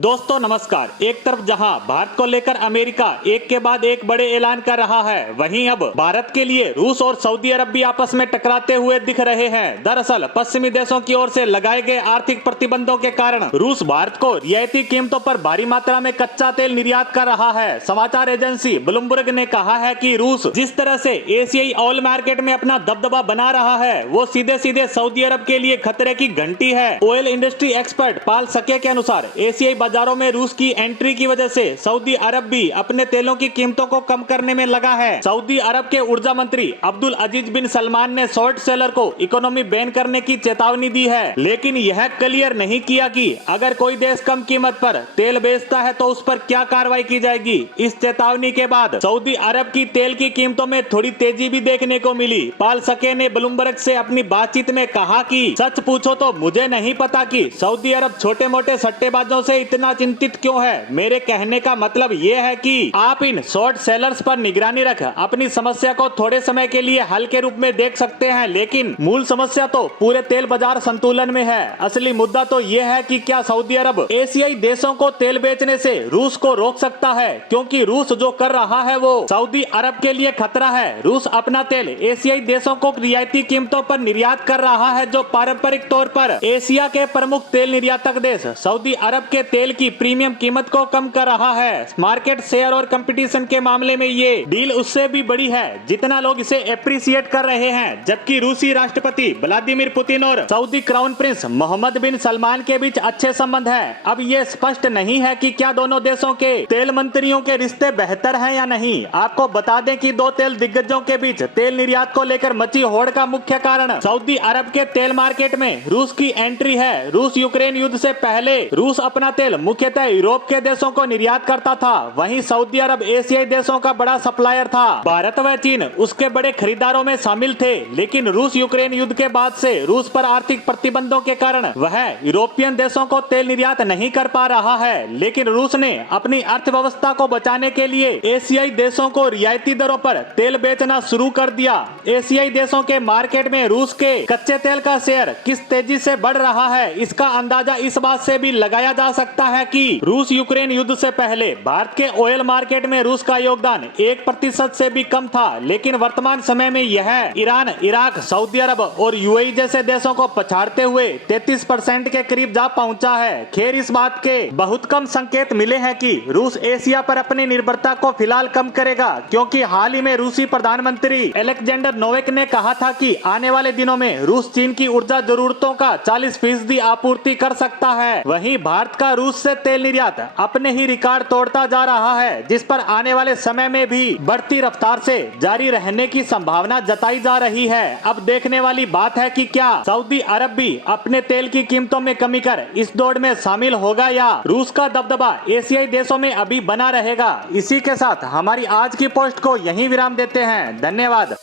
दोस्तों नमस्कार। एक तरफ जहां भारत को लेकर अमेरिका एक के बाद एक बड़े ऐलान कर रहा है, वहीं अब भारत के लिए रूस और सऊदी अरब भी आपस में टकराते हुए दिख रहे हैं। दरअसल पश्चिमी देशों की ओर से लगाए गए आर्थिक प्रतिबंधों के कारण रूस भारत को रियायती कीमतों पर भारी मात्रा में कच्चा तेल निर्यात कर रहा है। समाचार एजेंसी ब्लूमबर्ग ने कहा है कि रूस जिस तरह से एशियाई ऑयल मार्केट में अपना दबदबा बना रहा है, वो सीधे सीधे सऊदी अरब के लिए खतरे की घंटी है। ऑयल इंडस्ट्री एक्सपर्ट पाल सके के अनुसार एशियाई बाजारों में रूस की एंट्री की वजह से सऊदी अरब भी अपने तेलों की कीमतों को कम करने में लगा है। सऊदी अरब के ऊर्जा मंत्री अब्दुल अजीज बिन सलमान ने शॉर्ट सेलर को इकोनॉमी बैन करने की चेतावनी दी है, लेकिन यह क्लियर नहीं किया कि अगर कोई देश कम कीमत पर तेल बेचता है तो उस पर क्या कार्रवाई की जाएगी। इस चेतावनी के बाद सऊदी अरब की तेल की कीमतों में थोड़ी तेजी भी देखने को मिली। पाल सके ने ब्लूमबर्ग से अपनी बातचीत में कहा कि सच पूछो तो मुझे नहीं पता कि सऊदी अरब छोटे मोटे सट्टेबाजों से इतना चिंतित क्यों है। मेरे कहने का मतलब ये है कि आप इन शॉर्ट सेलर्स पर निगरानी रख अपनी समस्या को थोड़े समय के लिए हल के रूप में देख सकते हैं, लेकिन मूल समस्या तो पूरे तेल बाजार संतुलन में है। असली मुद्दा तो ये है कि क्या सऊदी अरब एशियाई देशों को तेल बेचने से रूस को रोक सकता है, क्योंकि रूस जो कर रहा है वो सऊदी अरब के लिए खतरा है। रूस अपना तेल एशियाई देशों को रियायती कीमतों पर निर्यात कर रहा है, जो पारंपरिक तौर पर एशिया के प्रमुख तेल निर्यातक देश सऊदी अरब के तेल की प्रीमियम कीमत को कम कर रहा है। मार्केट शेयर और कंपटीशन के मामले में ये डील उससे भी बड़ी है जितना लोग इसे एप्रिसिएट कर रहे हैं। जबकि रूसी राष्ट्रपति व्लादिमीर पुतिन और सऊदी क्राउन प्रिंस मोहम्मद बिन सलमान के बीच अच्छे संबंध हैं। अब ये स्पष्ट नहीं है कि क्या दोनों देशों के तेल मंत्रियों के रिश्ते बेहतर हैं या नहीं। आपको बता दें कि दो तेल दिग्गजों के बीच तेल निर्यात को लेकर मची होड़ का मुख्य कारण सऊदी अरब के तेल मार्केट में रूस की एंट्री है। रूस यूक्रेन युद्ध से पहले रूस अपना तेल मुख्यतः यूरोप के देशों को निर्यात करता था, वहीं सऊदी अरब एशियाई देशों का बड़ा सप्लायर था। भारत व चीन उसके बड़े खरीदारों में शामिल थे, लेकिन रूस यूक्रेन युद्ध के बाद से रूस पर आर्थिक प्रतिबंधों के कारण वह यूरोपियन देशों को तेल निर्यात नहीं कर पा रहा है। लेकिन रूस ने अपनी अर्थव्यवस्था को बचाने के लिए एशियाई देशों को रियायती दरों पर तेल बेचना शुरू कर दिया। एशियाई देशों के मार्केट में रूस के कच्चे तेल का शेयर किस तेजी से बढ़ रहा है, इसका अंदाजा इस बात से भी लगाया जा सकता है कि रूस यूक्रेन युद्ध से पहले भारत के ऑयल मार्केट में रूस का योगदान 1% से भी कम था, लेकिन वर्तमान समय में यह ईरान, इराक, सऊदी अरब और यूएई जैसे देशों को पछाड़ते हुए 33% के करीब जा पहुंचा है। खैर, इस बात के बहुत कम संकेत मिले हैं कि रूस एशिया पर अपनी निर्भरता को फिलहाल कम करेगा, क्योंकि हाल ही में रूसी प्रधानमंत्री अलेक्जेंडर नोवेक ने कहा था कि आने वाले दिनों में रूस चीन की ऊर्जा जरूरतों का 40% आपूर्ति कर सकता है। वहीं भारत का रूस से तेल निर्यात अपने ही रिकॉर्ड तोड़ता जा रहा है, जिस पर आने वाले समय में भी बढ़ती रफ्तार से जारी रहने की संभावना जताई जा रही है। अब देखने वाली बात है कि क्या सऊदी अरब भी अपने तेल की कीमतों में कमी कर इस दौड़ में शामिल होगा या रूस का दबदबा एशियाई देशों में अभी बना रहेगा। इसी के साथ हमारी आज की पोस्ट को यहीं विराम देते हैं। धन्यवाद।